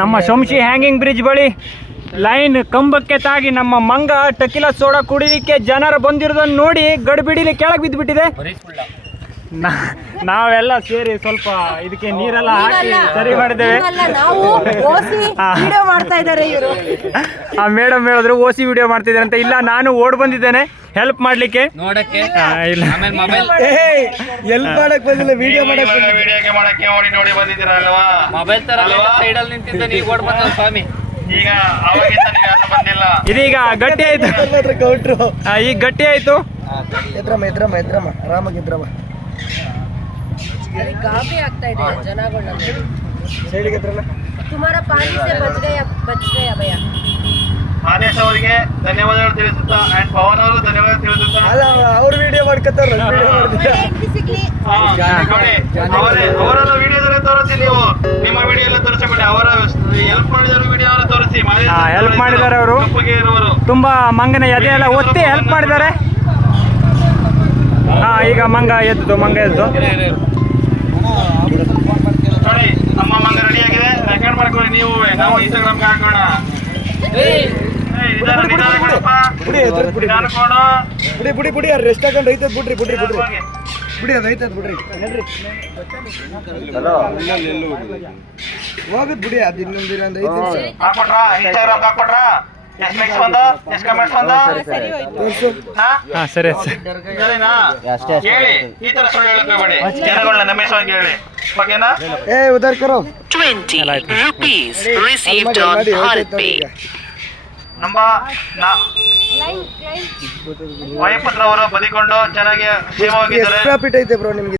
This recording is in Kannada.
ನಮ್ಮ ಶಂಶಿ ಹ್ಯಾಂಗಿಂಗ್ ಬ್ರಿಡ್ಜ್ ಬಳಿ ಲೈನ್ ಕಂಬಕ್ಕೆ ತಾಗಿ ನಮ್ಮ ಮಂಗ ಟಕಿಲಾ ಸೋಡಾ ಕುಡಿಲಿಕ್ಕೆ ಜನರು ಬಂದಿರೋದನ್ನು ನೋಡಿ ಗಡಿಬಿಡಿಲಿ ಕೆಳಗೆ ಬಿದ್ದುಬಿಟ್ಟಿದೆ. ನಾವೆಲ್ಲ ಸೇರಿ ಸ್ವಲ್ಪ ಇದಕ್ಕೆ ನೀರೆಲ್ಲ ಹಾಕಿ ಸರಿ ಮಾಡಿದ್ದೇವೆ. ಆ ಮೇಡಮ್ ಹೇಳಿದ್ರು ಓಸಿ ವಿಡಿಯೋ ಮಾಡ್ತಿದ್ದಾರೆ ಅಂತ. ಇಲ್ಲ, ನಾನು ಓಡ್ ಬಂದಿದ್ದೇನೆ ಹೆಲ್ಪ್ ಮಾಡ್ಲಿಕ್ಕೆ. ಇಲ್ಲ, ಹೆಲ್ಪ್ ಮಾಡಕ್ ಬಂದಿಲ್ಲ, ವಿಡಿಯೋ ಮಾಡಕ್ಕೆ ನೋಡಿ ಬಂದಿದ್ದೀರಲ್ವಾ. ಮೊಬೈಲ್ ತರ ಸೈಡ್ ಅಲ್ಲಿ ನಿಂತಿದ್ದ ನೀವು ಓಡ್ ಬಂದ ಸ್ವಾಮಿ. ಈಗ ಇದೀಗ ಗಟ್ಟಿ ಆಯ್ತು, ಈಗ ಗಟ್ಟಿ ಆಯ್ತು. ಎದ್ರಮ್ಮ ಆರಾಮಾಗಿ ಎದ್ರಮ್ಮ. ಗಾಬರಿ ಆಗ್ತಾ ಇದೆ ಜನಗಳನ್ನ. ತುಮಾರ ಪಾನಿ ಸೆ ಬಚ್ ಗಯಾ ಭಯ್ಯಾ. ಆದೇಶ್ ಅವರಿಗೆ ಧನ್ಯವಾದಗಳು ತಿಳಿಸುತ್ತಾ ಅಂಡ್ ಪವನ್ ಅವರು ಧನ್ಯವಾದ ತಿಳಿಸುತ್ತಾ. ಅವ್ರ ವಿಡಿಯೋ ಮಾಡ್ಕೊತಾರ. ಅವರೆಲ್ಲ ವಿಡಿಯೋದಲ್ಲಿ ತೋರಿಸಿ, ನೀವು ನಿಮ್ಮ ವಿಡಿಯೋ ಎಲ್ಲ ತೋರಿಸಬೇಡಿ. ಅವರ ಹೆಲ್ಪ್ ಮಾಡಿದವರು ವಿಡಿಯೋ ತೋರಿಸಿ. ಹೆಲ್ಪ್ ಮಾಡಿದ್ದಾರೆ ಅವರು, ತುಂಬಾ ಮಂಗನ ಎದೆ ಎಲ್ಲ ಒತ್ತಿ ಹೆಲ್ಪ್ ಮಾಡಿದ್ದಾರೆ. ಈಗ ಮಂಗ ಎದ್ದು ನೋಡಿ, ನಮ್ಮ ಮಂಗ ರೆಡಿ ಆಗಿದೆ. ರೆಕಾರ್ಡ್ ಮಾಡ್ಕೊಳ್ಳಿ ನೀವು, ನಾವು ಇನ್ಸ್ಟಾಗ್ರಾಮ್ಗೆ ಹಾಕೋಣ. ಬುಡಿ ರೆಸ್ಟ್ ಹಾಕೊಂಡು ಐತದ್ ಬಿಡ್ರಿ ಅದು ಐತದ್ ಬಿಡ್ರಿ. ಹೋಗುದ್ ಬಿಡಿ, ಅದು ಇನ್ನೊಂದು ದಿನ ಒಂದು ಐತೆ. ಹಾಕ್ಬಿಟ್ರಾ ಇನ್ಸ್ಟಾಗ್ರಾಮ್ ಹಾಕ್ಬಿಟ್ರಾ? ಎಷ್ಟು ಲೈಕ್ಸ್ ಬಂದ, ಎಷ್ಟು ಕಮೆಂಟ್ಸ್ ಬಂದ? ಸರಿ ಹೇಳಿ, ಈ ತರ ಸುಳ್ಳು ಹೇಳಬೇಡಿ. ಜನಗಳನ್ನ ನಂಬಿಸುವಂಗೆ ಹೇಳಿ, ಓಕೆನಾ? ಉದರ್ ಕರೋ 20 rupees received on Heartpay. ನಮ್ಮ ವೈಪತ್ರವರು ಬದಿಕೊಂಡು ಚೆನ್ನಾಗಿ ಸೇವೆ ಹೋಗಿದ್ದಾರೆ. ಪ್ರಾಫಿಟ್ ಐತೆ ಬ್ರೋ ನಿಮ್ಗೆ.